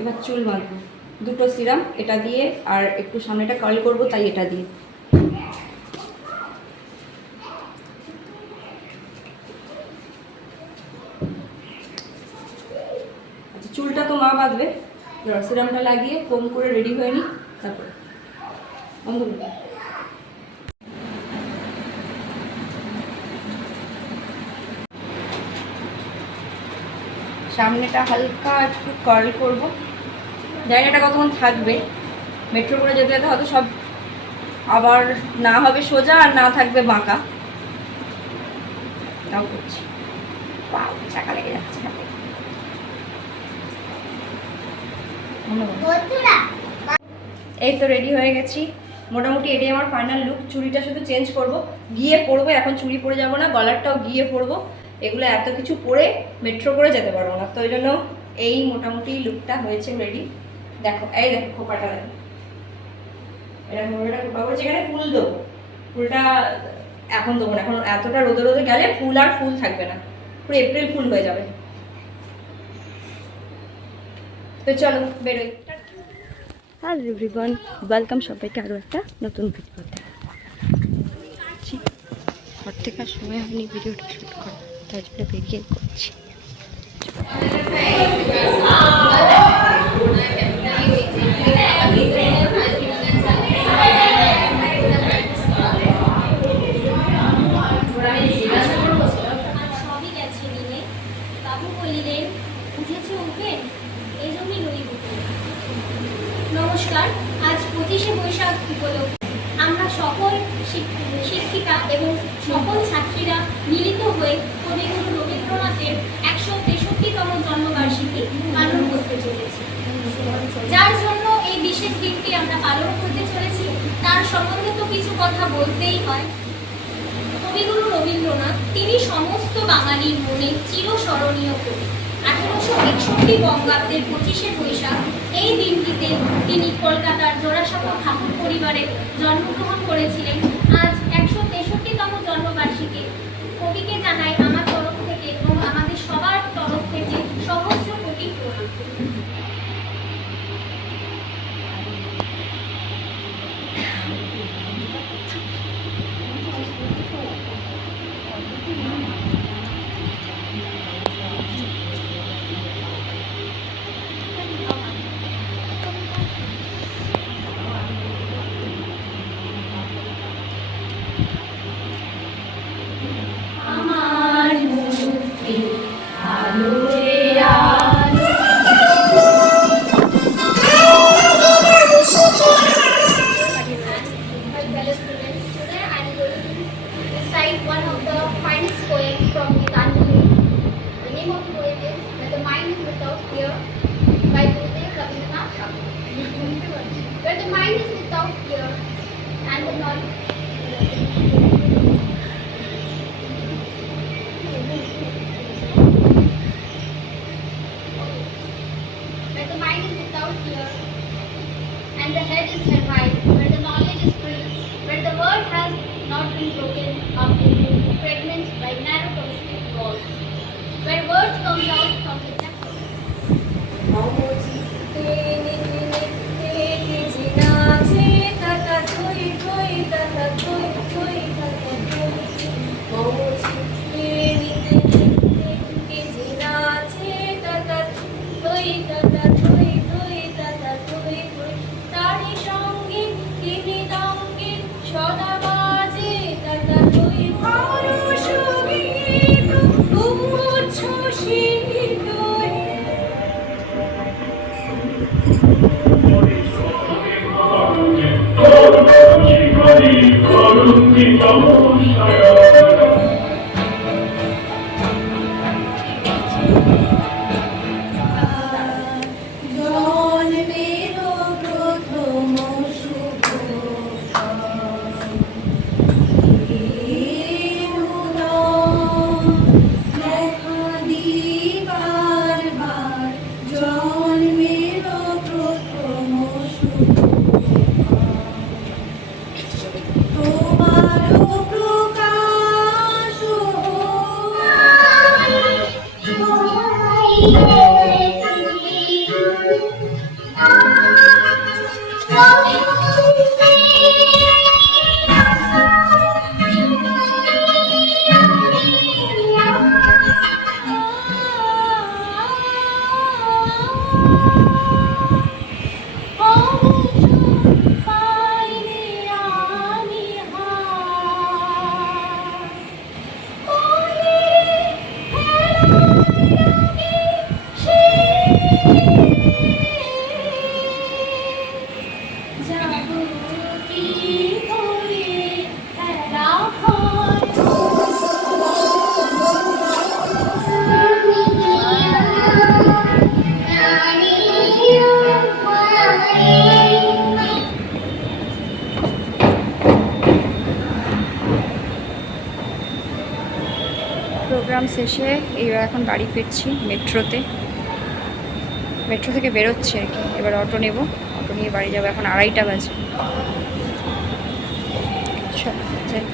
এবার চুল বাঁধবো। দুটো সিরাম, এটা দিয়ে, আর একটু সামনেটা কার্ল করব, তাই এটা দিয়ে। আচ্ছা চুলটা তো মা বাঁধবে। সিরামটা লাগিয়ে কম করে রেডি হয়ে নিই, তারপরে। সামনেটা হালকা একটু কার্ল করব। এটা কতক্ষণ থাকবে? মেট্রো করে যেতে যেতে হয়তো সব আবার না হবে সোজা আর না থাকবে বাঁকা। তাও করছি। চাকা লেগে যাচ্ছে। এই তো রেডি হয়ে গেছি। মোটামুটি এটাই আমার ফাইনাল লুক চুড়িটা শুধু চেঞ্জ করব। গিয়ে পরবো এখন চুড়ি পরে যাব না গলারটাও গিয়ে পরবো। এগুলো এত কিছু পরে মেট্রো করে যেতে পারব না। তো ওই জন্য এই মোটামুটি লুকটা হয়েছে রেডি দেখো এই দেখো খোপাটা দেখো। এরকম একটা খোপা করেছি এখানে ফুল দেবো। ফুলটা এখন দেবো না এখন এতটা রোদে রোদে গেলে ফুল আর ফুল থাকবে না। পুরো এপ্রিল ফুল হয়ে যাবে। তো চলো বেরোই। হ্যালো এভরিওয়ান ওয়েলকাম সবাইকে আরও একটা নতুন ভিডিওতে ঘর থেকে আর সময় হয়নি ভিডিওটা শ্যুট করা তাই জন্য বেরিয়ে করছি বলিলেন বুঝেছে উঠবেন এই রবি নমস্কার, আজ পঁচিশে বৈশাখ উপলক্ষে আমরা সকল শিক্ষিকা এবং সকল ছাত্রীরা মিলিত হয়ে কবিগুরু রবীন্দ্রনাথের একশো তেষট্টিতম জন্মবার্ষিকী পালন করতে চলেছি। যার জন্য এই বিশেষ দিনটি আমরা পালন করতে চলেছি, তার সম্বন্ধে তো কিছু কথা বলতেই হয়। কবিগুরু রবীন্দ্রনাথ, তিনি সমস্ত বাঙালির মনে চিরস্মরণীয় কবি। আঠারোশো একষট্টি বঙ্গাব্দের পঁচিশে বৈশাখ, এই দিনটিতে তিনি কলকাতার জোড়াসাঁকো ঠাকুর পরিবারে জন্মগ্রহণ করেছিলেন। আজ একশো তেষট্টিতম জন্মবার্ষিকী। কবিকে জানাই Where the mind is without fear and the knowledge. And the head is held high, where the knowledge is free, where the word has not been broken up into fragments by narrow constricted walls, where words come out from the depth Yahweh. Office এসে এইবার এখন বাড়ি ফিরছি মেট্রোতে। Metro থেকে বেরোচ্ছে আর কি, এবার অটো নেব। অটো নিয়ে বাড়ি যাব এখন আড়াইটা বাজে। চল, যাই।